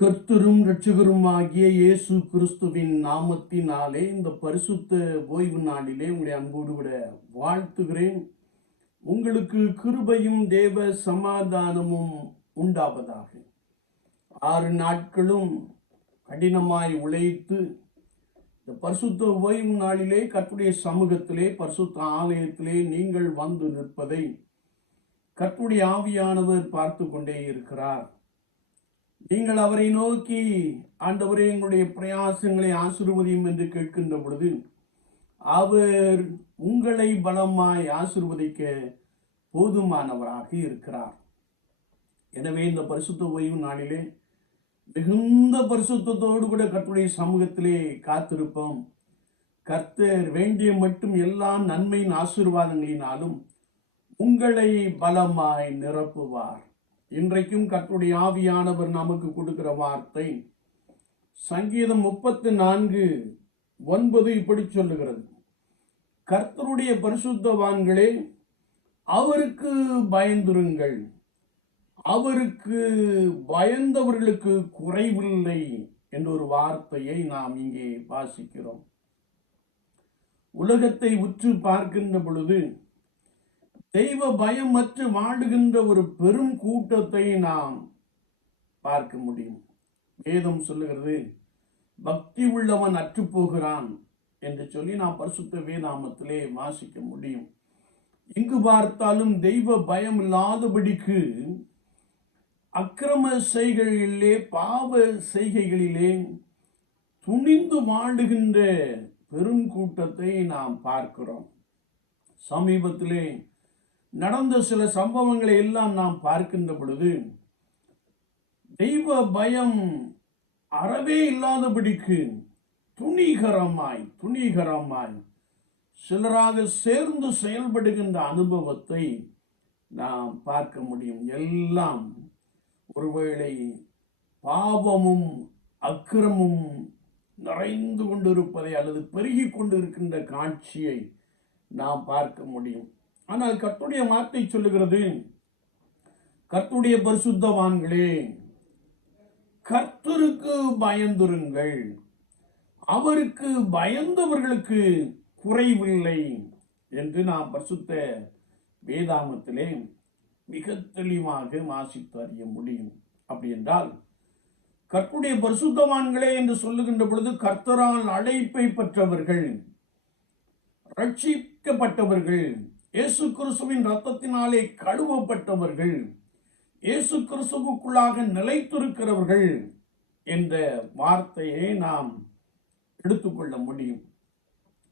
கர்த்தரும் இரட்சகருமாகிய இயேசு கிறிஸ்துவின் நாமத்தினாலே இந்த பரிசுத்த ஓய்வு நாளிலே உங்களை அன்போடு கூட வாழ்த்துகிறேன். உங்களுக்கு கிருபையும் தேவ சமாதானமும் உண்டாவதாக. 6 நாட்களும் கடினமாய் உழைத்து இந்த பரிசுத்த ஓய்வு நாளிலே கர்த்தருடைய சமூகத்திலே பரிசுத்த ஆலயத்திலே நீங்கள் வந்து நிற்பதை கர்த்தருடைய ஆவியானவர் பார்த்து கொண்டே இருக்கிறார். நீங்கள் அவரை நோக்கி, ஆண்டவரே எங்களுடைய பிரயாசங்களை ஆசீர்வதியும் என்று கேட்கின்ற பொழுது அவர் உங்களை பலமாய் ஆசீர்வதிக்க போதுமானவராக இருக்கிறார். எனவே இந்த பரிசுத்த ஓய்வு நாளிலே மிகுந்த பரிசுத்தத்தோடு கூட கர்த்தருடைய சமூகத்திலே காத்திருப்போம். கர்த்தர் வேண்டிய மட்டும் எல்லா நன்மையின் ஆசீர்வாதங்களினாலும் உங்களை பலமாய் நிரப்புவார். இன்றைக்கும் கர்த்தருடைய ஆவியானவர் நமக்கு கொடுக்கிற வார்த்தை சங்கீதம் 34:9 இப்படி சொல்லுகிறது: கர்த்தருடைய பரிசுத்தவான்களே, அவருக்கு பயந்திருங்கள், அவருக்கு பயந்தவர்களுக்கு குறைவில்லை என்ற ஒரு வார்த்தையை நாம் இங்கே வாசிக்கிறோம். உலகத்தை உற்று பார்க்கின்ற பொழுது தெய்வ பயமற்று வாழுகின்ற ஒரு பெரும் கூட்டத்தை நாம் பார்க்க முடியும். வேதம் சொல்லுகிறது, பக்தி உள்ளவன் அற்று போகிறான் என்று சொல்லி நாம் பரிசுத்த வேதாமத்திலே வாசிக்க முடியும். இங்கு பார்த்தாலும் தெய்வ பயம் இல்லாதபடிக்கு அக்கிரம செய்கைகளிலே, பாவ செய்கைகளிலே துணிந்து வாழுகின்ற பெரும் கூட்டத்தை நாம் பார்க்கிறோம். சமீபத்திலே நடந்த சில சம்பவங்களை எல்லாம் நாம் பார்க்கின்ற பொழுது தெய்வ பயம் அறவே இல்லாதபடிக்கு துணிகரமாய் சிலராக சேர்ந்து செயல்படுகின்ற அனுபவத்தை நாம் பார்க்க முடியும். எல்லாம் ஒருவேளை பாவமும் அக்கிரமும் நிறைந்து கொண்டிருப்பதை அல்லது பெருகி கொண்டிருக்கின்ற காட்சியை நாம் பார்க்க முடியும். ஆனால் கர்த்தருடைய வார்த்தை சொல்லுகிறது, கர்த்தருடைய பரிசுத்தவான்களே, கர்த்தருக்கு பயந்திருங்கள், அவருக்கு பயந்தவர்களுக்கு குறைவில்லை என்று நாம் பரிசுத்த வேதாமத்திலே மிக தெளிவாக வாசித்து அறிய முடியும். அப்படி என்றால் கர்த்தருடைய பரிசுத்தவான்களே என்று சொல்லுகின்ற பொழுது கர்த்தரால் அழைப்பை பெற்றவர்கள், ரட்சிக்கப்பட்டவர்கள், இயேசு கிறிஸ்துவின் இரத்தத்தினாலே கழுவப்பட்டவர்கள், இயேசு கிறிஸ்துவுக்குள்ளாக நிலைத்திருக்கிறவர்கள் என்ற வார்த்தையை நாம் எடுத்துக்கொள்ள முடியும்.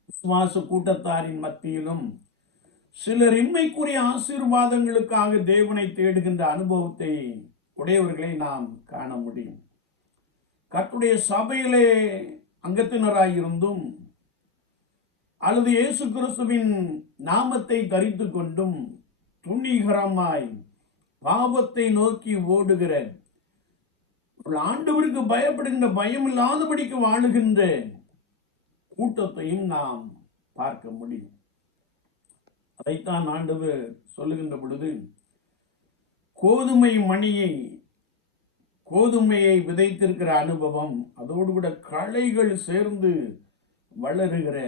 விசுவாச கூட்டத்தாரின் மத்தியிலும் சிலர் இன்மைக்குரிய ஆசீர்வாதங்களுக்காக தேவனை தேடுகின்ற அனுபவத்தை உடையவர்களை நாம் காண முடியும். கர்த்தருடைய சபையிலே அங்கத்தினராயிருந்தும் அல்லது இயேசு கிறிஸ்துவின் நாமத்தை தரித்து கொண்டும் துணிகரமாய் பாவத்தை நோக்கி ஓடுகிற, ஒரு ஆண்டவருக்கு பயப்படுகின்ற, பயம் இல்லாதபடிக்கு வாழுகின்ற கூட்டத்தையும் நாம் பார்க்க முடியும். அதைத்தான் ஆண்டவர் சொல்லுகின்ற பொழுது, கோதுமையை விதைத்திருக்கிற அனுபவம், அதோடு கூட களைகள் சேர்ந்து வளருகிற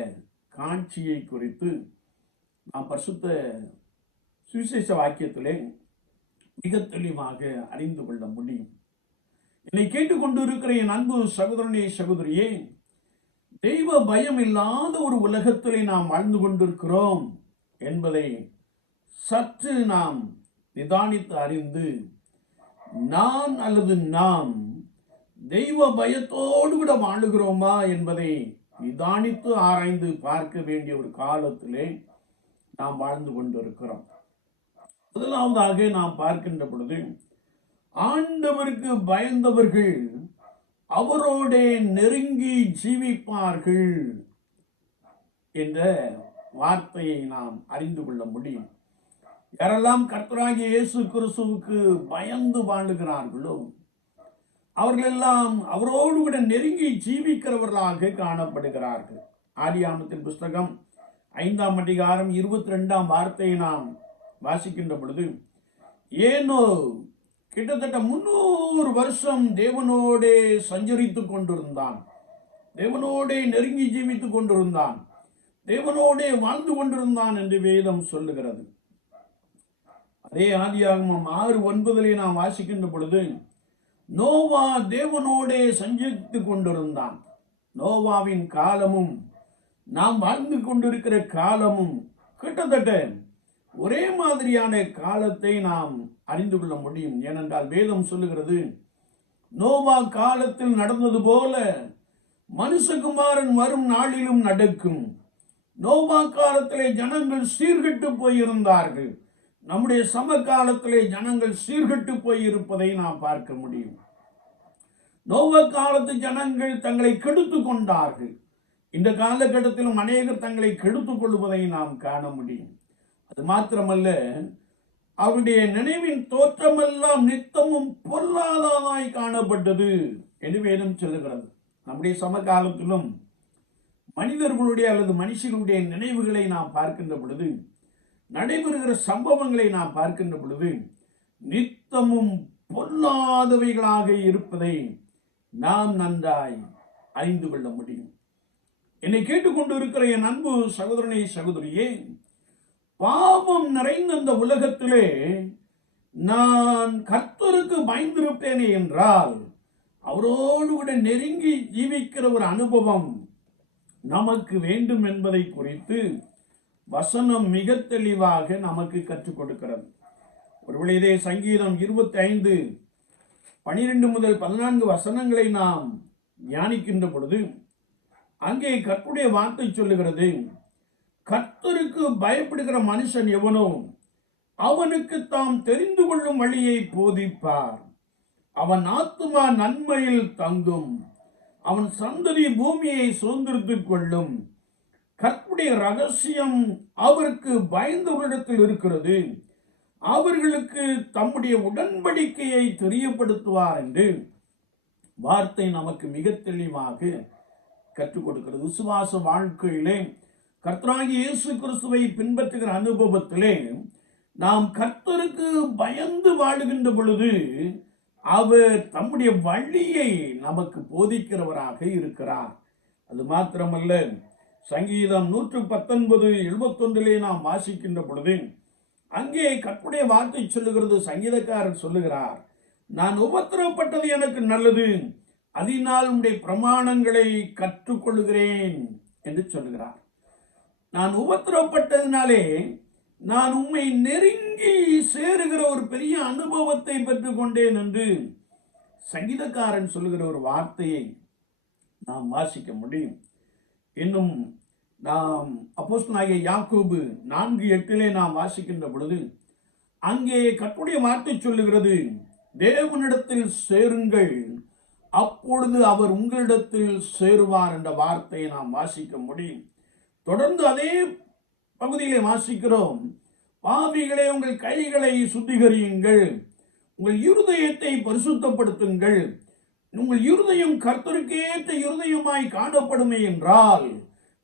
காட்சியை குறித்து நாம் பரிசுத்த சுவிசேஷ வாக்கியத்திலே மிக தெளிவாக அறிந்து கொள்ள முடியும். என்னை கேட்டுக்கொண்டு இருக்கிற என் அன்பு சகோதரனே, சகோதரியே, தெய்வ பயம் இல்லாத ஒரு உலகத்திலே நாம் வாழ்ந்து கொண்டிருக்கிறோம் என்பதை சற்று நாம் நிதானித்து அறிந்து நான் அல்லது நாம் தெய்வ பயத்தோடு கூட வாழுகிறோமா என்பதை நிதானித்து ஆராய்ந்து பார்க்க வேண்டிய ஒரு காலத்திலே நாம் வாழ்ந்து கொண்டிருக்கிறோம். முதலாவதாக நாம் பார்க்கின்ற பொழுது, ஆண்டவருக்கு பயந்தவர்கள் அவரோட நெருங்கி ஜீவிப்பார்கள் என்ற வார்த்தையை நாம் அறிந்து கொள்ள முடியும். யாரெல்லாம் கர்த்தராகிய இயேசு கிறிஸ்துவுக்கு பயந்து வாழுகிறார்களோ அவர்களெல்லாம் அவரோடு கூட நெருங்கி ஜீவிக்கிறவர்களாக காணப்படுகிறார்கள். ஆதியாகமத்தின் புஸ்தகம் 5ஆம் அதிகாரம் 22ஆம் வார்த்தையை நாம் வாசிக்கின்ற பொழுது, ஏனோ கிட்டத்தட்ட 300 வருஷம் தேவனோடே சஞ்சரித்து கொண்டிருந்தான். தேவனோடே நெருங்கி ஜீவித்துக் கொண்டிருந்தான். தேவனோடே வாழ்ந்து கொண்டிருந்தான் என்று வேதம் சொல்லுகிறது. அதே ஆதியாகமம் 6:9 நாம் வாசிக்கின்ற பொழுது, நோவா தேவனோடே சஞ்சரித்துக் கொண்டிருந்தான். நோவாவின் காலமும் நாம் வாழ்ந்து கொண்டிருக்கிற காலமும் கிட்டத்தட்ட ஒரே மாதிரியான காலத்தை நாம் அறிந்து கொள்ள முடியும். ஏனென்றால் வேதம் சொல்லுகிறது, நோவா காலத்தில் நடந்தது போல மனுஷகுமாரன் வரும் நாளிலும் நடக்கும். நோவா காலத்திலே ஜனங்கள் சீர்கெட்டு போயிருந்தார்கள். நம்முடைய சமகாலத்திலே ஜனங்கள் சீர்கெட்டு போயிருப்பதை நாம் பார்க்க முடியும். நோவா காலத்து ஜனங்கள் தங்களை கெடுத்து கொண்டார்கள். இந்த காலகட்டத்திலும் அநேகர் தங்களை கெடுத்துக் கொள்வதை நாம் காண முடியும். அது மாத்திரமல்ல, அவருடைய நினைவின் தோற்றமெல்லாம் நித்தமும் பொல்லாததாய் காணப்பட்டது என்று வேதம் சொல்லுகிறது. நம்முடைய சமகாலத்திலும் மனிதர்களுடைய அல்லது மனுஷர்களுடைய நினைவுகளை நாம் பார்க்கின்ற பொழுது, நடைபெறுகிற சம்பவங்களை நாம் பார்க்கின்ற பொழுது, நித்தமும் பொல்லாதவைகளாக இருப்பதை நாம் நன்றாய் அறிந்து கொள்ள முடியும். என்னை கேட்டுக்கொண்டு இருக்கிற என் அன்பு சகோதரனே, சகோதரியே, பாவம் நிறைந்த இந்த உலகத்திலே நான் கர்த்தருக்கு பயந்திருப்பேனே என்றால், அவரோடு கூட நெருங்கி ஜீவிக்கிற ஒரு அனுபவம் நமக்கு வேண்டும் என்பதை குறித்து வசனம் மிக தெளிவாக நமக்கு கற்றுக் கொடுக்கிறது. ஒருவேளை இதே சங்கீதம் 25:12 முதல் 14 வசனங்களை நாம் தியானிக்கின்ற பொழுது, அங்கே கர்த்தருடைய வார்த்தை சொல்லுகிறது, கர்த்தருக்கு பயப்படுகிற மனுஷன் எவனோ அவனுக்கு தாம் தெரிந்து கொள்ளும் வழியை போதிப்பார். அவன் ஆத்துமா நன்மையில் தங்கும். அவன் சந்ததி பூமியை சுதந்திரித்துக் கொள்ளும். கர்த்தருடைய ரகசியம் அவருக்கு பயந்தவரிடத்தில் இருக்கிறது. அவர்களுக்கு தம்முடைய உடன்படிக்கையை தெரியப்படுத்துவார் என்று வார்த்தை நமக்கு மிக தெளிவாக கற்றுக் கொடுக்கிறது. விசுவாச வாழ்க்கையிலே கர்த்தராகிய இயேசு கிறிஸ்துவை பின்பற்றுகிற அனுபவத்திலே நாம் கர்த்தருக்கு பயந்து வாழுகின்ற பொழுது அவர் தம்முடைய வழியை நமக்கு போதிக்கிறவராக இருக்கிறார். அது மாத்திரமல்ல, சங்கீதம் 119:71 நாம் வாசிக்கின்ற பொழுது அங்கே கர்த்தருடைய வார்த்தை சொல்லுகிறது, சங்கீதக்காரர் சொல்லுகிறார், நான் உபத்திரவப்பட்டது எனக்கு நல்லது, அதனால் உம்முடைய பிரமாணங்களை கற்றுக்கொள்கிறேன் என்று சொல்லுகிறார். நான் உபத்திரவப்பட்டதினாலே நான் உம்மை நெருங்கி சேருகிற ஒரு பெரிய அனுபவத்தை பெற்றுக் கொண்டேன் என்று சங்கீதக்காரன் சொல்லுகிற ஒரு வார்த்தையை நாம் வாசிக்க முடியும். இன்னும் நாம் அப்போஸ்தலனாகிய யாக்கோபு 4:8 நாம் வாசிக்கின்ற பொழுது அங்கே கர்த்தருடைய வார்த்தை சொல்லுகிறது, தேவனிடத்தில் சேருங்கள், அப்பொழுது அவர் உங்களிடத்தில் சேருவார் என்ற வார்த்தையை நாம் வாசிக்க முடியும். தொடர்ந்து அதே பகுதியிலே வாசிக்கிறோம், பாவிகளே உங்கள் கைகளை சுத்திகரியுங்கள், உங்கள் இருதயத்தை பரிசுத்தப்படுத்துங்கள், உங்கள் இருதயம் கர்த்தருக்கு ஏற்ற இருதயமாய் காணப்படுமே என்றால்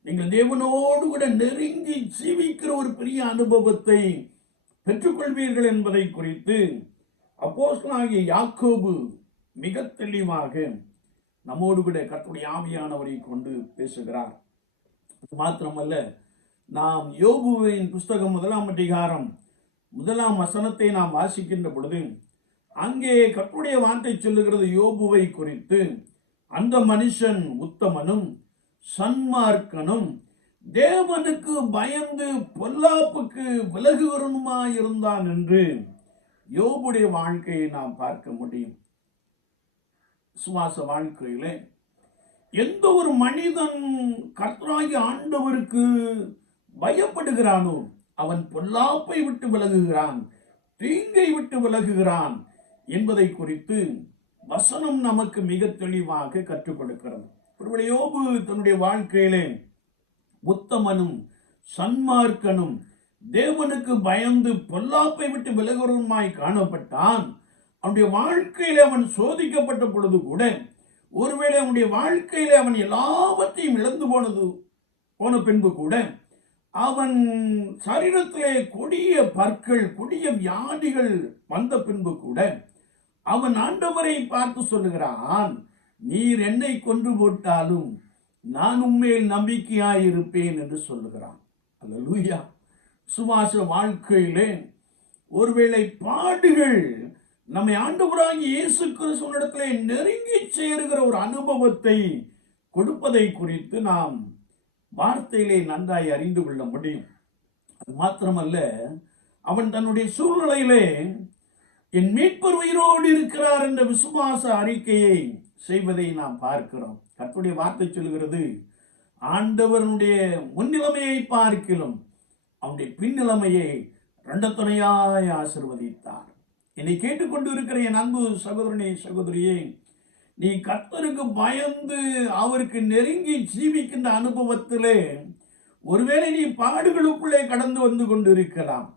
நீங்கள் தேவனோடு கூட நெருங்கி ஜீவிக்கிற ஒரு பெரிய அனுபவத்தை பெற்றுக்கொள்வீர்கள் என்பதை குறித்து அப்போஸ்தலனாகிய யாக்கோபு மிக தெளிவாக நம்மோடு கூட கர்த்தருடைய ஆவியானவரை கொண்டு பேசுகிறார். அது மாத்திரமல்ல, நாம் யோபுவின் புஸ்தகம் 1 அதிகாரம் 1 வசனத்தை நாம் வாசிக்கின்ற பொழுது அங்கே கர்த்தருடைய வார்த்தை சொல்லுகிறது யோபுவை குறித்து, அந்த மனுஷன் உத்தமனும் சன்மார்க்கனும் தேவனுக்கு பயந்து பொல்லாப்புக்கு விலகுகிறவனுமாயிருந்தான் என்று யோபுடைய வாழ்க்கையை நாம் பார்க்க முடியும். விசுவாச வாழ்க்கையிலே எந்த ஒரு மனிதன் கர்த்தராகிய ஆண்டவருக்கு பயப்படுகிறானோ அவன் பொல்லாப்பை விட்டு விலகுகிறான், தீங்கை விட்டு விலகுகிறான் என்பதை குறித்து வசனம் நமக்கு மிக தெளிவாக கற்றுக் கொடுக்கிறது. ஒருவேளை யோபு தன்னுடைய வாழ்க்கையிலே உத்தமனும் சன்மார்க்கனும் தேவனுக்கு பயந்து பொல்லாப்பை விட்டு விலகுவனுமாய் காணப்பட்டான். அவனுடைய வாழ்க்கையிலே அவன் சோதிக்கப்பட்ட பொழுது கூட, ஒருவேளை அவனுடைய வாழ்க்கையிலே அவன் எல்லாவற்றையும் இழந்து போன பின்பு கூட, அவன் சரீரத்திலே கொடிய பற்கள், கொடிய வியாதிகள் வந்த பின்பு கூட அவன் ஆண்டவரை பார்த்து சொல்லுகிறான், நீர் என்னை கொன்று போட்டாலும் நான் உண்மையில் நம்பிக்கையாயிருப்பேன் என்று சொல்லுகிறான். அல்லேலூயா. சுவாச வாழ்க்கையிலே ஒருவேளை பாடுகள் நம்மை ஆண்டவராகிய இயேசு கிறிஸ்துவினிடத்திலே நெருங்கி சேருகிற ஒரு அனுபவத்தை கொடுப்பதை குறித்து நாம் வார்த்தையிலே நன்றாய் அறிந்து கொள்ள முடியும். அது மாத்திரமல்ல, அவன் தன்னுடைய சூழ்நிலையிலே என் மீட்பர் உயிரோடு இருக்கிறார் என்ற விசுவாச அறிக்கையை செய்வதை நாம் பார்க்கிறோம். கர்த்தருடைய வார்த்தை சொல்கிறது, ஆண்டவனுடைய முன்னிலைமையை பார்க்கிலும் அவனுடைய பின்னிலைமையை இரண்டத்துணையாய் ஆசீர்வதித்தார். என்னை கேட்டுக்கொண்டு இருக்கிற என் அன்பு சகோதரனே, சகோதரியே, நீ கர்த்தருக்கு பயந்து அவருக்கு நெருங்கி ஜீவிக்கின்ற அனுபவத்திலே ஒருவேளை நீ பாடுகளுக்குள்ளே கடந்து வந்து கொண்டிருக்கலாம்,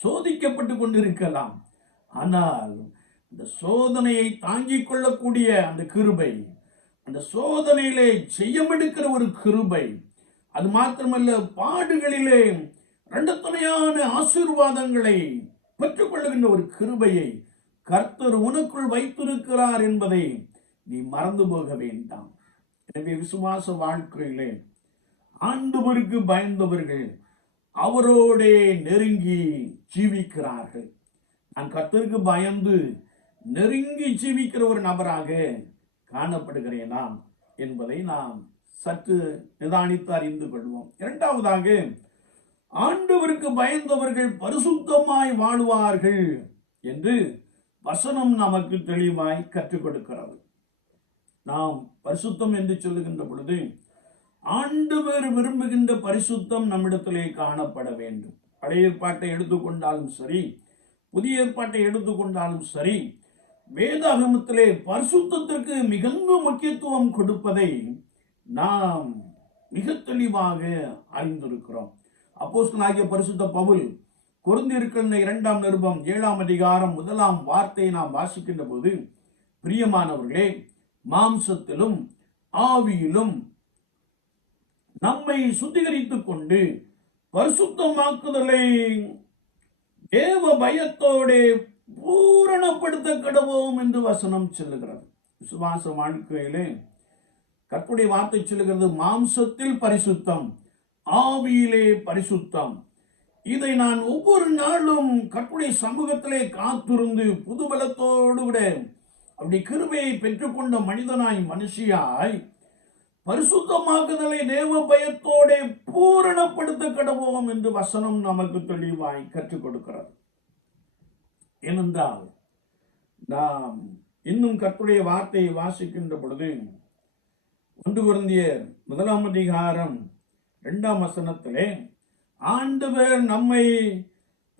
சோதிக்கப்பட்டு கொண்டிருக்கலாம். ஆனால் அந்த சோதனையை தாங்கிக் கொள்ளக்கூடிய அந்த கிருபை, அந்த சோதனையிலே ஜெயமெடுக்கிற ஒரு கிருபை, அது மாத்திரமல்ல, பாடுகளிலே இரண்டத்துணையான ஆசீர்வாதங்களை பெற்றுக்கொள்ளுகின்ற ஒரு கிருபையை கர்த்தர் உனக்குள் வைத்திருக்கிறார் என்பதை நீ மறந்து போக வேண்டாம். எனவே விசுவாச வாழ்க்கையிலே ஆண்டவருக்கு பயந்தவர்கள் அவரோடே நெருங்கி ஜீவிக்கிறார்கள். நான் கர்த்தருக்கு பயந்து நெருங்கி ஜீவிக்கிற ஒரு நபராக காணப்படுகிறேனா என்பதை நாம் சற்று நிதானித்து அறிந்து கொள்வோம். இரண்டாவதாக, ஆண்டவருக்கு பயந்தவர்கள் பரிசுத்தமாய் வாழ்வார்கள் என்று வசனம் நமக்கு தெளிவாய் கற்றுக் கொடுக்கிறது. நாம் பரிசுத்தம் என்று சொல்லுகின்ற பொழுது ஆண்டவர் விரும்புகின்ற பரிசுத்தம் நம்மிடத்திலே காணப்பட வேண்டும். பழைய ஏற்பாட்டை எடுத்துக்கொண்டாலும் சரி, புதிய ஏற்பாட்டை எடுத்துக்கொண்டாலும் சரி, வேதாகமத்திலே பரிசுத்தத்திற்கு மிகுந்த முக்கியத்துவம் கொடுப்பதை நாம் மிக தெளிவாக அறிந்திருக்கிறோம். அப்போஸ்தலனாகிய பரிசுத்த பவுல் கொரிந்தியர்கள் 2ஆம் நிருபம் 7ஆம் அதிகாரம் 1ஆம் வார்த்தையை நாம் வாசிக்கின்ற போது, பிரியமானவர்களே, மாம்சத்திலும் ஆவியிலும் நம்மை சுத்திகரித்துக் கொண்டு பரிசுத்தமாக்குதலை தேவ பயத்தோடு பூரணப்படுத்த கடவோம் என்று வசனம் சொல்லுகிறது. விசுவாச வாழ்க்கையிலே கர்த்தருடைய வார்த்தை சொல்லுகிறது, மாம்சத்தில் பரிசுத்தம், ஆவியிலே பரிசுத்தம். இதை நான் ஒவ்வொரு நாளும் கர்த்தருடைய சமூகத்திலே காத்திருந்து புதுபலத்தோடு கூட அப்படி கிருபையை பெற்றுக்கொண்ட மனிதனாய் மனுஷியாய் பரிசுத்தமாக்குதலை தேவ பயத்தோட பூரணப்படுத்த கடவோம் என்று வசனம் நமக்கு தெளிவாய் கற்றுக் கொடுக்கிறது. ஏனென்றால் நாம் இன்னும் கர்த்தருடைய வார்த்தையை வாசிக்கின்ற பொழுது 1 கொரிந்தியர் 1ஆம் அதிகாரம் 2ஆம் வசனத்திலே ஆண்டவர் நம்மை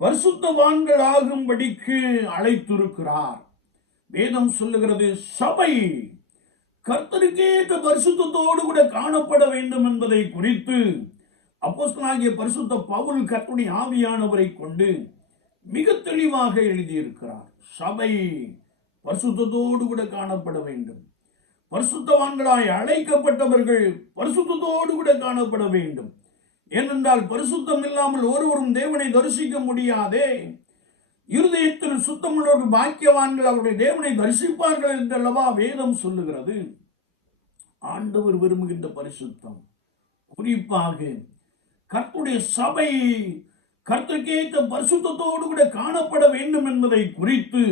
பரிசுத்தவான்கள் ஆகும்படிக்கு அழைத்திருக்கிறார். வேதம் சொல்லுகிறது, சபை கர்த்தருக்கேற்ற பரிசுத்தத்தோடு கூட காணப்பட வேண்டும் என்பதை குறித்து அப்போஸ்தலனாகிய பரிசுத்த பவுல் கர்த்தருடைய ஆவியானவரை கொண்டு மிக தெளிவாக எழுதியிருக்கிறார். சபை பரிசுத்தத்தோடு கூட காணப்பட வேண்டும். பரிசுத்தவான்களாய் அழைக்கப்பட்டவர்கள் பரிசுத்தத்தோடு கூட காணப்பட வேண்டும். ஏனென்றால் பரிசுத்தம் இல்லாமல் ஒருவரும் தேவனை தரிசிக்க முடியாதே. இருதயத்தில் சுத்தமுள்ளவர்கள் பாக்கியவான்கள், அவருடைய தேவனை தரிசிப்பார்கள் என்றல்லவா வேதம் சொல்லுகிறது. ஆண்டவர் விரும்புகின்ற பரிசுத்தம், குறிப்பாக கர்த்தருடைய சபை கர்த்தருக்கேற்ற பரிசுத்தத்தோடு கூட காணப்பட வேண்டும் என்பதை குறித்து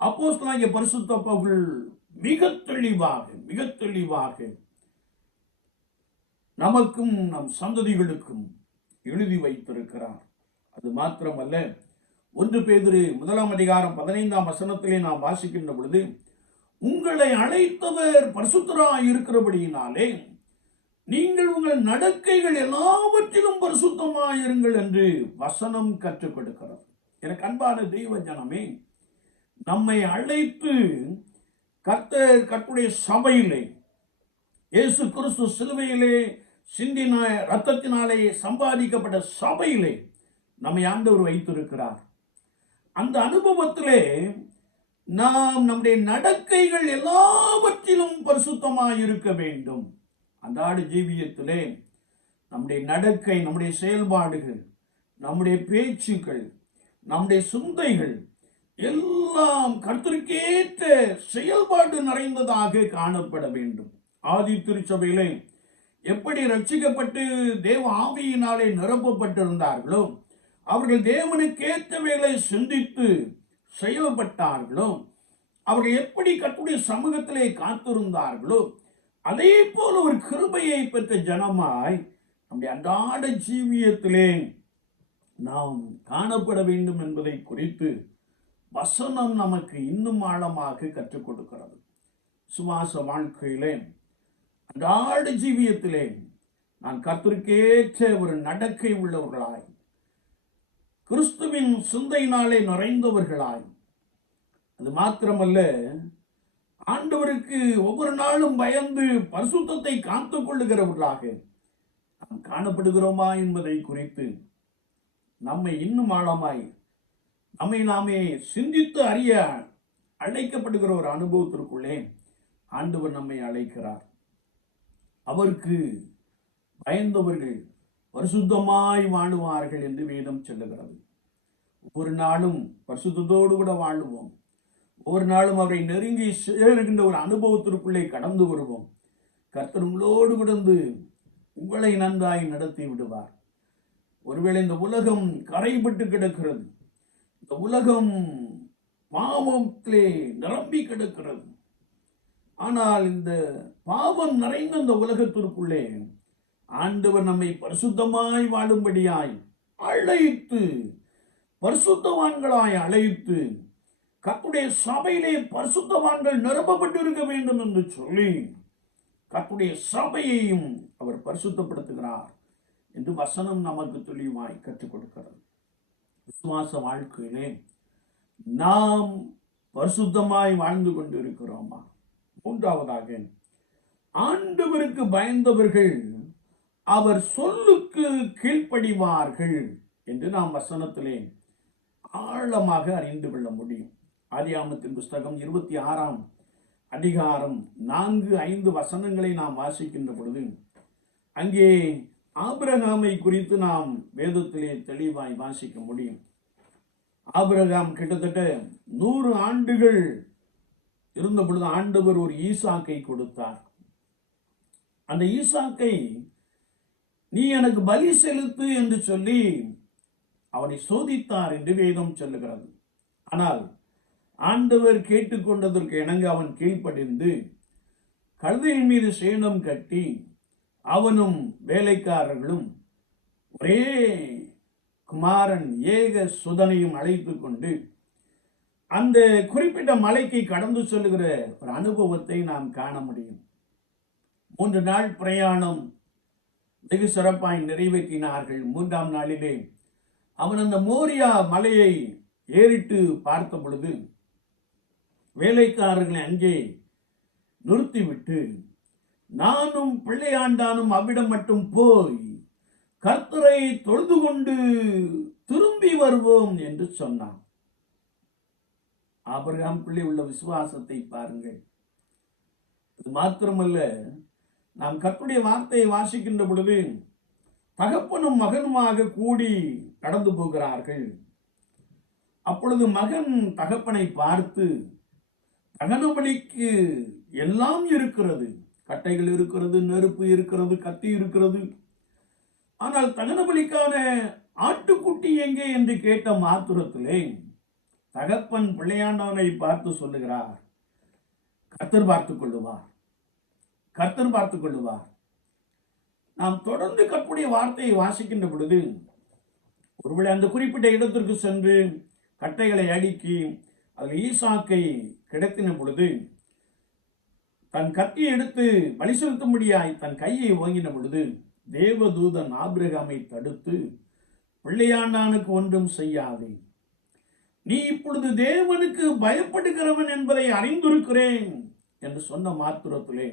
அப்போஸ்தலனாகிய பரிசுத்த பவுல் மிக தெளிவாக நமக்கும் நம் சந்ததிகளுக்கும் எழுதி வைத்திருக்கிறார். அது மாத்திரமல்ல, 1 பேதுரு 1ஆம் அதிகாரம் 15ஆம் வசனத்திலே நாம் வாசிக்கின்ற பொழுது, உங்களை அழைத்தவர் பரிசுத்தராய் இருக்கிறபடியினாலே நீங்கள் உங்கள் நடக்கைகள் எல்லாவற்றிலும் பரிசுத்தமாயிருங்கள் என்று வசனம் கற்றுக் கொடுக்கிறது. எனக்கு அன்பான தெய்வ ஜனமே, நம்மை அழைத்து கர்த்தருடைய சபையிலே இயேசு கிறிஸ்து சிலுவையிலே சிந்தின இரத்தத்தினாலே சம்பாதிக்கப்பட்ட சபையிலே நம்மை ஆண்டவர் வைத்திருக்கிறார். அந்த அனுபவத்திலே நாம் நம்முடைய நடக்கைகள் எல்லாவற்றிலும் பரிசுத்தமாய் இருக்க வேண்டும். அன்றாட ஜீவியத்திலே நம்முடைய நடக்கை, நம்முடைய செயல்பாடுகள், நம்முடைய பேச்சுக்கள், நம்முடைய சிந்தைகள் எல்லாம் கர்த்தருக்கேற்ற செயல்பாடு நிறைந்ததாக காணப்பட வேண்டும். ஆதி திருச்சபையிலே எப்படி ரட்சிக்கப்பட்டு தேவ ஆவியினாலே நிரப்பப்பட்டிருந்தார்களோ, அவர்கள் தேவனுக்கேற்றவைகளை சிந்தித்து செயல்பட்டார்களோ, அவர்கள் எப்படி கர்த்தருடைய சமூகத்திலே காத்திருந்தார்களோ, அதே போல ஒரு கிருபையை பெற்ற ஜனமாய் நம்முடைய அன்றாட ஜீவியத்திலே நாம் காணப்பட வேண்டும் என்பதை குறித்து வசனம் நமக்கு இன்னும் ஆழமாக கற்றுக் கொடுக்கிறது. சுவாச வாழ்க்கையிலே அன்றாட ஜீவியத்திலே நான் கர்த்தருக்கேற்ற ஒரு நடக்கை உள்ளவர்களாய், கிறிஸ்துவின் சிந்தையினாலே நிறைந்தவர்களாய், அது மாத்திரமல்ல ஆண்டவருக்கு ஒவ்வொரு நாளும் பயந்து பரிசுத்தத்தை காத்துக் கொள்ளுகிறவர்களாக நாம் காணப்படுகிறோமா என்பதை குறித்து நம்மை இன்னும் ஆழமாய் நம்மை நாமே சிந்தித்து அறிய அழைக்கப்படுகிற ஒரு அனுபவத்திற்குள்ளே ஆண்டவர் நம்மை அழைக்கிறார். அவருக்கு பயந்தவர்கள் பரிசுத்தமாய் வாழுவார்கள் என்று வேதம் சொல்லுகிறது. ஒவ்வொரு நாளும் பரிசுத்தத்தோடு கூட வாழுவோம். ஒவ்வொரு நாளும் அவரை நெருங்கி சேருகின்ற ஒரு அனுபவத்திற்குள்ளே கடந்து வருவோம். கர்த்தர் உங்களோடு கிடந்து உங்களை நன்றாய் நடத்தி விடுவார். ஒருவேளை இந்த உலகம் கரைபட்டு கிடக்கிறது, இந்த உலகம் பாவத்திலே நிரம்பி கிடக்கிறது. ஆனால் இந்த பாவம் நிறைந்த இந்த உலகத்திற்குள்ளே ஆண்டவர் நம்மை பரிசுத்தமாய் வாழும்படியாய் அழைத்து, பரிசுத்தவான்களாய் அழைத்து, கர்த்தருடைய சபையிலே பரிசுத்தவான்கள் நிரப்பப்பட்டு இருக்க வேண்டும் என்று சொல்லி கர்த்தருடைய சபையையும் அவர் பரிசுத்தப்படுத்துகிறார் என்று வசனம் நமக்கு தெளிவாய் கற்றுக் கொடுக்கிறது. விசுவாச வாழ்க்கையிலே நாம் பரிசுத்தமாய் வாழ்ந்து கொண்டு இருக்கிறோமா? மூன்றாவதாக, ஆண்டவருக்கு பயந்தவர்கள் அவர் சொல்லுக்கு கீழ்ப்படிவார்கள் என்று நாம் வசனத்திலே ஆழமாக அறிந்து கொள்ள முடியும். ஆதியாகமத்தின் புஸ்தகம் 26ஆம் அதிகாரம் 4-5 வசனங்களை நாம் வாசிக்கின்ற பொழுது அங்கே ஆபிரகாமை குறித்து நாம் வேதத்திலே தெளிவாய் வாசிக்க முடியும். ஆபிரகாம் கிட்டத்தட்ட 100 ஆண்டுகள் இருந்த பொழுது ஆண்டவர் ஒரு ஈசாக்கை கொடுத்தார். அந்த ஈசாக்கை நீ எனக்கு பலி செலுத்து என்று சொல்லி அவனை சோதித்தார் என்று வேதம் சொல்லுகிறது. ஆனால் ஆண்டவர் கேட்டுக்கொண்டதற்கு இணங்க அவன் கீழ்ப்படிந்து கழுதையின் மீது சேணம் கட்டி அவனும் வேலைக்காரர்களும் ஒரே குமாரன் ஏக சுதனையும் அழைத்து கொண்டு அந்த குறிப்பிட்ட மலைக்கு கடந்து செல்லுகிற ஒரு அனுபவத்தை நாம் காண முடியும். 3 நாள் பிரயாணம் வெகு சிறப்பாய் நிறைவேற்றினார்கள். 3ஆம் நாளிலே அவன் அந்த மோரியா மலையை ஏறிட்டு பார்த்த பொழுது வேலைக்காரர்களை அங்கே நிறுத்திவிட்டு, நானும் பிள்ளையாண்டானும் அவ்விடம் மட்டும் போய் கர்த்தரை தொழுது கொண்டு திரும்பி வருவோம் என்று சொன்னான். ஆபிரகாம் பிள்ளை உள்ள விசுவாசத்தை பாருங்கள். அது மாத்திரமல்ல, நாம் கர்த்தருடைய வார்த்தையை வாசிக்கின்ற பொழுது தகப்பனும் மகனுமாக கூடி கடந்து போகிறார்கள். அப்பொழுது மகன் தகப்பனை பார்த்து, தகனபலிக்கு எல்லாம் இருக்கிறது, கட்டைகள் இருக்கிறது, நெருப்பு இருக்கிறது, கத்தி இருக்கிறது, ஆனால் தகனபலிக்கான ஆட்டுக்குட்டி எங்கே என்று கேட்ட மாத்திரத்திலே தகப்பன் பிள்ளையாண்டவனை பார்த்து சொல்லுகிறார், கர்த்தர் பார்த்துக் கொள்ளுவார், கர்த்தர் பார்த்துக் கொள்ளுவார். நாம் தொடர்ந்து கர்த்தருடைய வார்த்தையை வாசிக்கின்ற பொழுது ஒருவேளை அந்த குறிப்பிட்ட இடத்திற்கு சென்று கட்டைகளை அடுக்கி அதில் ஈசாக்கை கிடத்தின பொழுது தன் கத்தியை எடுத்து பலி செலுத்தும்படியாய் தன் கையை ஓங்கின பொழுது தேவதூதன் ஆபிரகாமை தடுத்து, பிள்ளையாண்டானுக்கு ஒன்றும் செய்யாதே, நீ இப்பொழுது தேவனுக்கு பயப்படுகிறவன் என்பதை அறிந்திருக்கிறேன் என்று சொன்ன மாத்திரத்திலே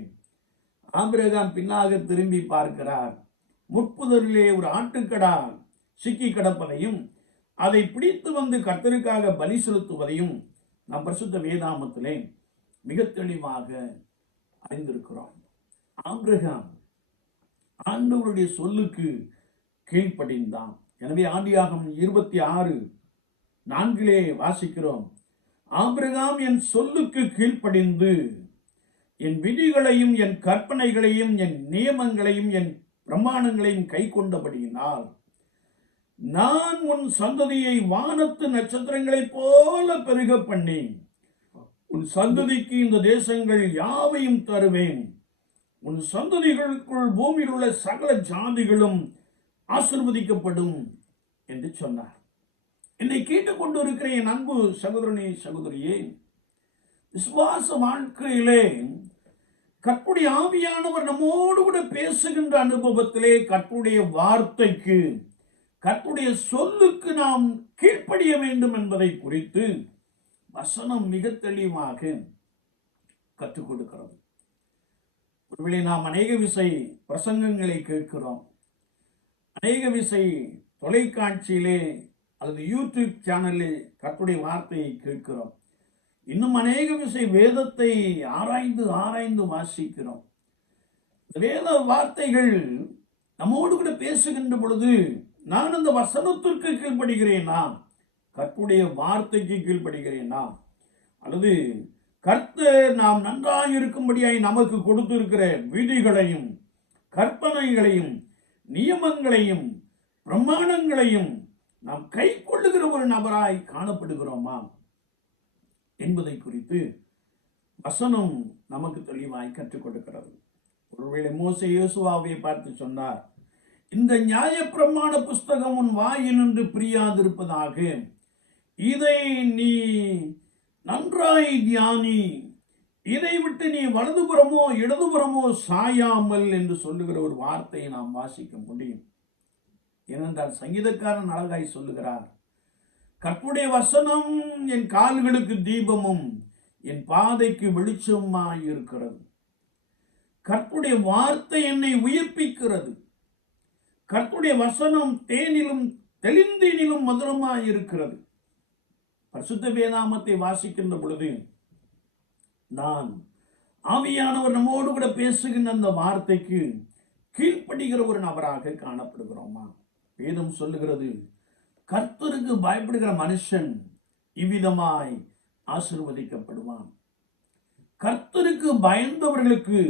ஆபிரகாம் பின்னாக திரும்பி பார்க்கிறார். முட்புதரிலே ஒரு ஆட்டுக்கடா சிக்கி கிடப்பதையும் அதை பிடித்து வந்து கர்த்தருக்காக பலி செலுத்துவதையும் நாம் பரிசுத்த வேதாமத்திலே மிக தெளிவாக அறிந்திருக்கிறோம். ஆபிரகாம் ஆண்டவருடைய சொல்லுக்கு கீழ்ப்படிந்தான். எனவே ஆதியாகமம் 26:4 வாசிக்கிறோம், ஆபிரகாம் என் சொல்லுக்கு கீழ்ப்படிந்து என் விதிகளையும் என் கற்பனைகளையும் என் நியமங்களையும் என் பிரமாணங்களையும் கை கொண்டபடியினால் நான் உன் சந்ததியை வானத்து நட்சத்திரங்களைப் போல பெருக பண்ணி உன் சந்ததிக்கு இந்த தேசங்கள் யாவையும் தருவேன். உன் சந்ததிகளுக்குள் பூமியில் உள்ள சகல ஜாதிகளும் ஆசீர்வதிக்கப்படும் என்று சொன்னார். என்னை கேட்டுக்கொண்டிருக்கிற என் அன்பு சகோதரனே, சகோதரியே, விசுவாச வாழ்க்கையிலே கர்த்தருடைய ஆவியானவர் நம்மோடு கூட பேசுகின்ற அனுபவத்திலே கர்த்தருடைய வார்த்தைக்கு, கர்த்தருடைய சொல்லுக்கு நாம் கீழ்ப்படிய வேண்டும் என்பதை குறித்து வசனம் மிக தெளிவாக கற்றுக் கொடுக்கிறது. ஒருவேளை நாம் அநேக விசை பிரசங்கங்களை கேட்கிறோம், அநேக விசை தொலைக்காட்சியிலே அல்லது யூடியூப் சேனலில் கர்த்தருடைய வார்த்தையை கேட்கிறோம். இன்னும் அநேக விசை வேதத்தை ஆராய்ந்து ஆராய்ந்து வாசிக்கிறோம். வேத வார்த்தைகள் நம்மோடு கூட பேசுகின்ற பொழுது நான் அந்த வசனத்திற்கு கீழ்ப்படுகிறேனா, கர்த்தருடைய வார்த்தைக்கு கீழ்ப்படுகிறேனா, அல்லது கர்த்தர் நாம் நன்றாக இருக்கும்படியாய் நமக்கு கொடுத்திருக்கிற விதிகளையும் கற்பனைகளையும் நியமங்களையும் பிரமாணங்களையும் நாம் கை கொள்ளுகிற ஒரு நபராய் காணப்படுகிறோமா என்பதை குறித்து வசனம் நமக்கு தெளிவாய் கற்றுக் கொடுக்கிறது. ஒருவேளை மோசே யோசுவாவை பார்த்து சொன்னார், இந்த நியாயப்பிரமாண புஸ்தகம் உன் வாயினின்று பிரியாதிருப்பதாக, இதை நீ நன்றாய் தியானி, இதை விட்டு நீ வலதுபுறமோ இடதுபுறமோ சாயாமல் என்று சொல்லுகிற ஒரு வார்த்தையை நாம் வாசிக்க முடியும். ஏனென்றால் சங்கீதக்காரன் அழகாய் சொல்லுகிறார், கர்த்தருடைய வசனம் என் கால்களுக்கு தீபமும் என் பாதைக்கு வெளிச்சமாய் இருக்கிறது. கர்த்தருடைய வார்த்தை என்னை உயிர்ப்பிக்கிறது. கர்த்தருடைய வசனம் தேனிலும் தெளிந்தீனிலும் மதுரமாய் இருக்கிறது. பரிசுத்த வேதாகமத்தை வாசிக்கின்ற பொழுது நான் ஆவியானவர் நம்மோடு கூட பேசுகின்ற அந்த வார்த்தைக்கு கீழ்ப்படுகிற ஒரு நபராக காணப்படுகிறோமா? வேதம் சொல்லுகிறது, கர்த்தருக்கு பயப்படுகிற மனுஷன் இவ்விதமாய் ஆசீர்வதிக்கப்படுவான். கர்த்தருக்கு பயந்தவர்களுக்கு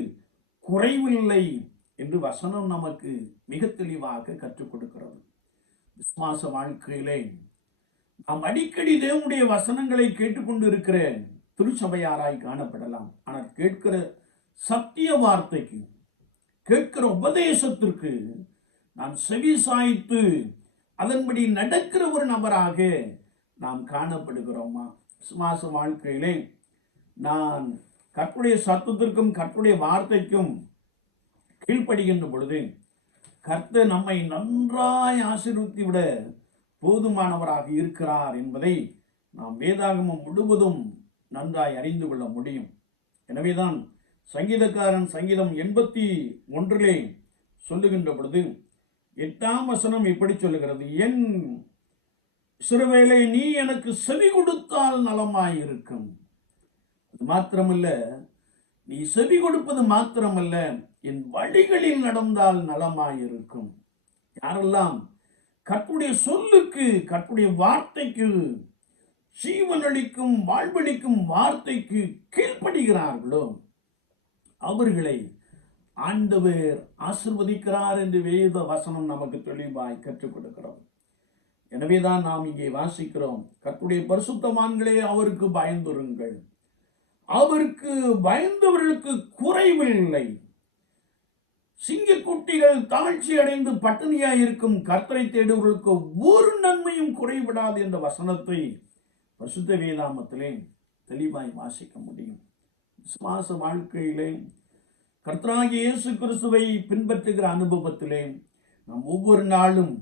குறைவில்லை என்று வசனம் நமக்கு மிக தெளிவாக கற்றுக் கொடுக்கிறது. விசுவாச வாழ்க்கையிலே நாம் அடிக்கடி தேவனுடைய வசனங்களை கேட்டுக்கொண்டு இருக்கிற திருச்சபையாராய் காணப்படலாம். ஆனால் கேட்கிற சத்திய வார்த்தைக்கு, கேட்கிற உபதேசத்திற்கு நாம் செவி சாய்த்து அதன்படி நடக்கிற ஒரு நபராக நாம் காணப்படுகிறோமா? விசுவாச வாழ்க்கையிலே நான் கர்த்தருடைய சத்தத்திற்கும் கர்த்தருடைய வார்த்தைக்கும் கீழ்ப்படுகின்ற பொழுது கர்த்தர் நம்மை நன்றாய் ஆசீர்வதித்து விட போதுமானவராக இருக்கிறார் என்பதை நாம் வேதாகமம் முழுவதும் நன்றாய் அறிந்து கொள்ள முடியும். எனவேதான் சங்கீதக்காரன் சங்கீதம் 81 சொல்லுகின்ற பொழுது 8ஆம் வசனம் இப்படி சொல்லுகிறது, என் இஸ்ரவேலே நீ எனக்கு செவி கொடுத்தால் நலமாயிருக்கும். அது மாத்திரமல்ல, நீ செவி கொடுப்பது மாத்திரமல்ல, என் வழிகளில் நடந்தால் நலமாயிருக்கும். யாரெல்லாம் கர்த்தருடைய சொல்லுக்கு, கர்த்தருடைய வார்த்தைக்கு, ஜீவனளிக்கும் வாழ்வளிக்கும் வார்த்தைக்கு கீழ்ப்படுகிறார்களோ அவர்களை ஆண்டவர் ஆசீர்வதிக்கிறார் என்று வேத வசனம் நமக்கு தெளிவாய் கற்றுக் கொடுக்கிறது. எனவேதான் நாம் இங்கே வாசிக்கிறோம், கர்த்தருடைய பரிசுத்தவான்களே அவருக்கு பயந்துருங்கள், அவருக்கு பயந்தவர்களுக்கு குறைவில்லை. சிங்கக்குட்டிகள் தாழ்ச்சி அடைந்து பட்டினியாய் இருக்கும் கர்த்தரை தேடுவர்களுக்கு ஒரு நன்மையும் குறைவிடாது என்ற வசனத்தை பரிசுத்த வேதாகமத்திலே தெளிவாய் வாசிக்க முடியும். விசுவாச வாழ்க்கையிலே கர்த்தராகிய இயேசு கிறிஸ்துவை பின்பற்றுகிற அனுபவத்திலே நாம் ஒவ்வொரு நாளும்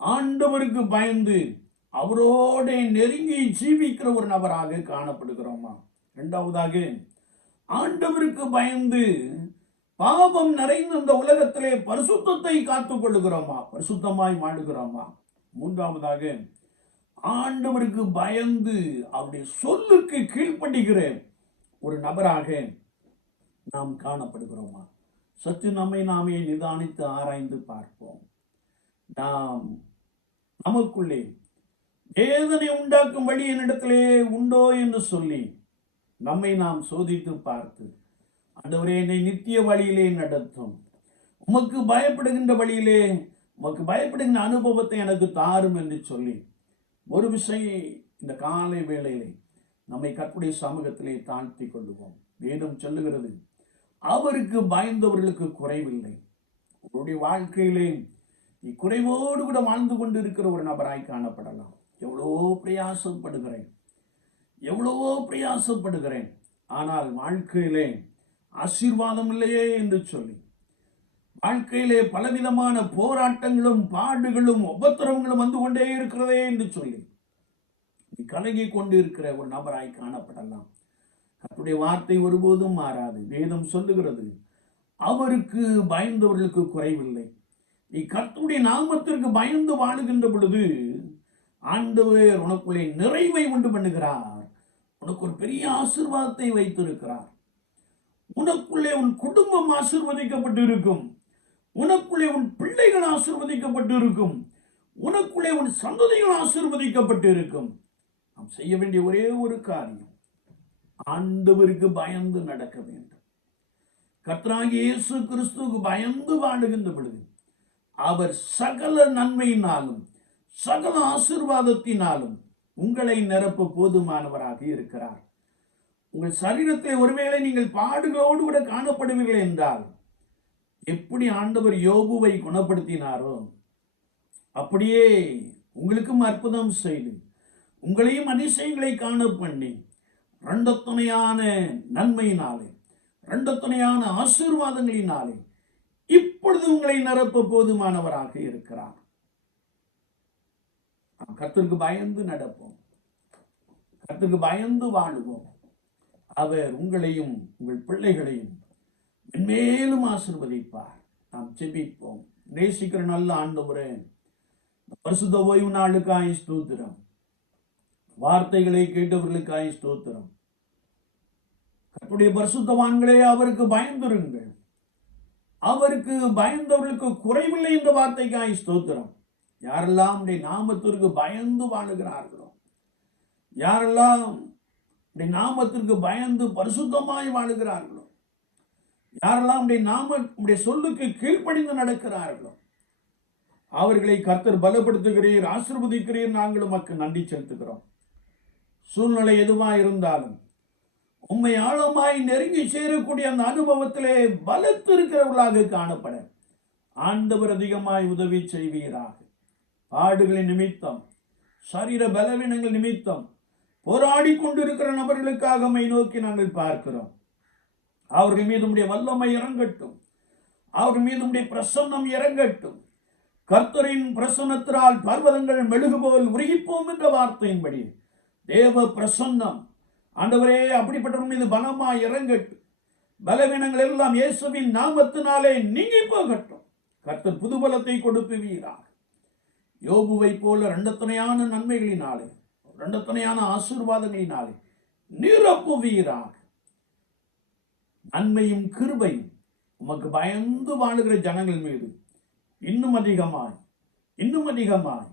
ஆண்டவருக்கு பயந்து அவரோட நெருங்கி ஜீவிக்கிற ஒரு நபராக காணப்படுகிறோமா? இரண்டாவதாக, ஆண்டவருக்கு பயந்து பாவம் நிறைந்த இந்த உலகத்திலே பரிசுத்தத்தை காத்துக் கொள்ளுகிறோமா? பரிசுத்தமாய் வாழுகிறோமா? மூன்றாவதாக, ஆண்டவருக்கு பயந்து அவருடைய சொல்லுக்கு கீழ்ப்படுகிற ஒரு நபராக நாம் காணப்படுகிறோமா? சற்று நம்மை நாமே நிதானித்து ஆராய்ந்து பார்ப்போம். நாம் நமக்குள்ளே வேதனை உண்டாக்கும் வழி என்னிடத்திலே உண்டோ என்று சொல்லி நம்மை நாம் சோதித்து பார்த்து, ஆண்டவரே என்னை நித்திய வழியிலே நடத்தும், உமக்கு பயப்படுகின்ற வழியிலே உமக்கு பயப்படுகின்ற அனுபவத்தை எனக்கு தாரும் என்று சொல்லி ஒரு விஷயம் இந்த காலை வேளையிலே நம்மை கர்த்தருடைய சமூகத்திலே தாழ்த்தி கொள்ளுவோம். வேதம் சொல்லுகிறது, அவருக்கு பயந்தவர்களுக்கு குறைவில்லை. உங்களுடைய வாழ்க்கையிலே இக்குறைவோடு கூட வாழ்ந்து கொண்டு இருக்கிற ஒரு நபராய் காணப்படலாம். எவ்வளவோ பிரயாசப்படுகிறேன், ஆனால் வாழ்க்கையிலே ஆசீர்வாதம் இல்லையே என்று சொல்லி, வாழ்க்கையிலே பலவிதமான போராட்டங்களும் பாடுகளும் உபத்திரவங்களும் வந்து கொண்டே இருக்கிறதே என்று சொல்லி கலங்கி கொண்டு இருக்கிற ஒரு நபராய் காணப்படலாம். கர்த்தருடைய வார்த்தை ஒருபோதும் மாறாது. வேதம் சொல்லுகிறது, அவருக்கு பயந்தவர்களுக்கு குறைவில்லை. நீ கர்த்தருடைய நாமத்திற்கு பயந்து வாழுகின்ற பொழுது ஆண்டவர் உனக்குள்ளே நிறைவை உண்டு பண்ணுகிறார். உனக்கு ஒரு பெரிய ஆசீர்வாதத்தை வைத்திருக்கிறார். உனக்குள்ளே உன் குடும்பம் ஆசீர்வதிக்கப்பட்டு இருக்கும். உனக்குள்ளே உன் பிள்ளைகள் ஆசீர்வதிக்கப்பட்டு இருக்கும். உனக்குள்ளே உன் சந்ததிகள் ஆசீர்வதிக்கப்பட்டு இருக்கும். நாம் செய்ய வேண்டிய ஒரே ஒரு காரியம், ஆண்டவருக்கு பயந்து நடக்க வேண்டும். கர்த்தராகிய இயேசு கிறிஸ்துவுக்கு பயந்து வாழுகின்ற பொழுது அவர் சகல நன்மையினாலும் சகல ஆசீர்வாதத்தினாலும் உங்களை நிரப்ப போதுமானவராக இருக்கிறார். உங்கள் சரீரத்தில் ஒருவேளை நீங்கள் பாடுகளோடு கூட காணப்படுவீர்கள் என்றால், எப்படி ஆண்டவர் யோபுவை குணப்படுத்தினாரோ அப்படியே உங்களுக்கும் அற்புதம் செய்து உங்களையும் அதிசயங்களை காண பண்ணி இரண்டத்துணையான நன்மையினாலே இரண்டத்துணையான ஆசீர்வாதங்களினாலே இப்பொழுது உங்களை நிரப்ப போதுமானவராக இருக்கிறார். கர்த்தருக்கு பயந்து நடப்போம், கர்த்தருக்கு பயந்து வாழுவோம். அவர் உங்களையும் உங்கள் பிள்ளைகளையும் மேலும் ஆசீர்வதிப்பார். நாம் ஜெபிப்போம். நேசிக்கிற நல்ல ஆண்டவரே, பரிசுத்த ஓய்வு நாளுக்காய் ஸ்தோத்திரம். வார்த்தைகளை கேட்டவர்களுக்காய் ஸ்தோத்திரம். கர்த்தருடைய பரிசுத்தவான்களே, அவருக்கு பயந்துருங்கள். அவருக்கு பயந்தவர்களுக்கு குறைவில்லை என்ற வார்த்தைக்காய் ஸ்தோத்திரம். யாரெல்லாம் உடைய நாமத்திற்கு பயந்து வாழுகிறார்களோ, யாரெல்லாம் உடைய நாமத்திற்கு பயந்து பரிசுத்தமாய் வாழுகிறார்களோ, யாரெல்லாம் உடைய சொல்லுக்கு கீழ்ப்படிந்து நடக்கிறார்களோ, அவர்களை கர்த்தர் பலப்படுத்துகிறீர், ஆசீர்வதிக்கிறீர். நாங்கள் உமக்கு நன்றி செலுத்துகிறோம். சூழ்நிலை எதுவாக இருந்தாலும் உம்மை ஆழமாய் நெருங்கி சேரக்கூடிய அந்த அனுபவத்திலே பலத்து இருக்கிறவர்களாக காணப்பட ஆண்டவர் அதிகமாய் உதவி செய்வீராக. பாடுகளின் நிமித்தம், சரீர பலவீனங்கள் நிமித்தம் போராடி கொண்டிருக்கிற நபர்களுக்காக உம்மை நோக்கி நாங்கள் பார்க்கிறோம். அவர்கள் மீது உம்முடைய வல்லமை இறங்கட்டும், அவர்கள் மீது உம்முடைய பிரசன்னம் இறங்கட்டும். கர்த்தரின் பிரசன்னத்தினால் பர்வதங்கள் மெழுகு போல் உருகிப்போம் என்ற வார்த்தையின்படி தேவ பிரசன்னம் ஆண்டவரே அப்படிப்பட்டவர்கள் மீது பலமாய் இறங்கட்டும். பலவீனங்கள் எல்லாம் இயேசுவின் நாமத்தினாலே நீங்கி போகட்டும். கர்த்தர் புதுபலத்தை கொடுப்பீராக. யோபுவை போல இரண்டத்துணையான நன்மைகளினாலே, இரண்டத்துணையான ஆசீர்வாதங்களினாலே நிரப்புவீராக. நன்மையும் கிருபையும் உமக்கு பயந்து வாழுகிற ஜனங்கள் மீது இன்னும் அதிகமாய் இன்னும் அதிகமாய்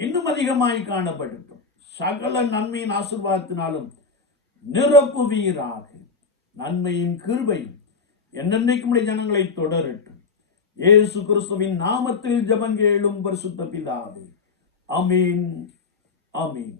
இன்னும் அதிகமாய் காணப்படட்டும். சகல நன்மையின் ஆசீர்வாதத்தினாலும் நிரப்புவீராக. நன்மையும் கிருபையும் என்னென்னைக்கும் ஜனங்களை தொடரட்டும். இயேசு கிறிஸ்துவின் நாமத்தில் ஜெபம் கேளும் பரிசுத்த பிதாவே. ஆமென், ஆமென்.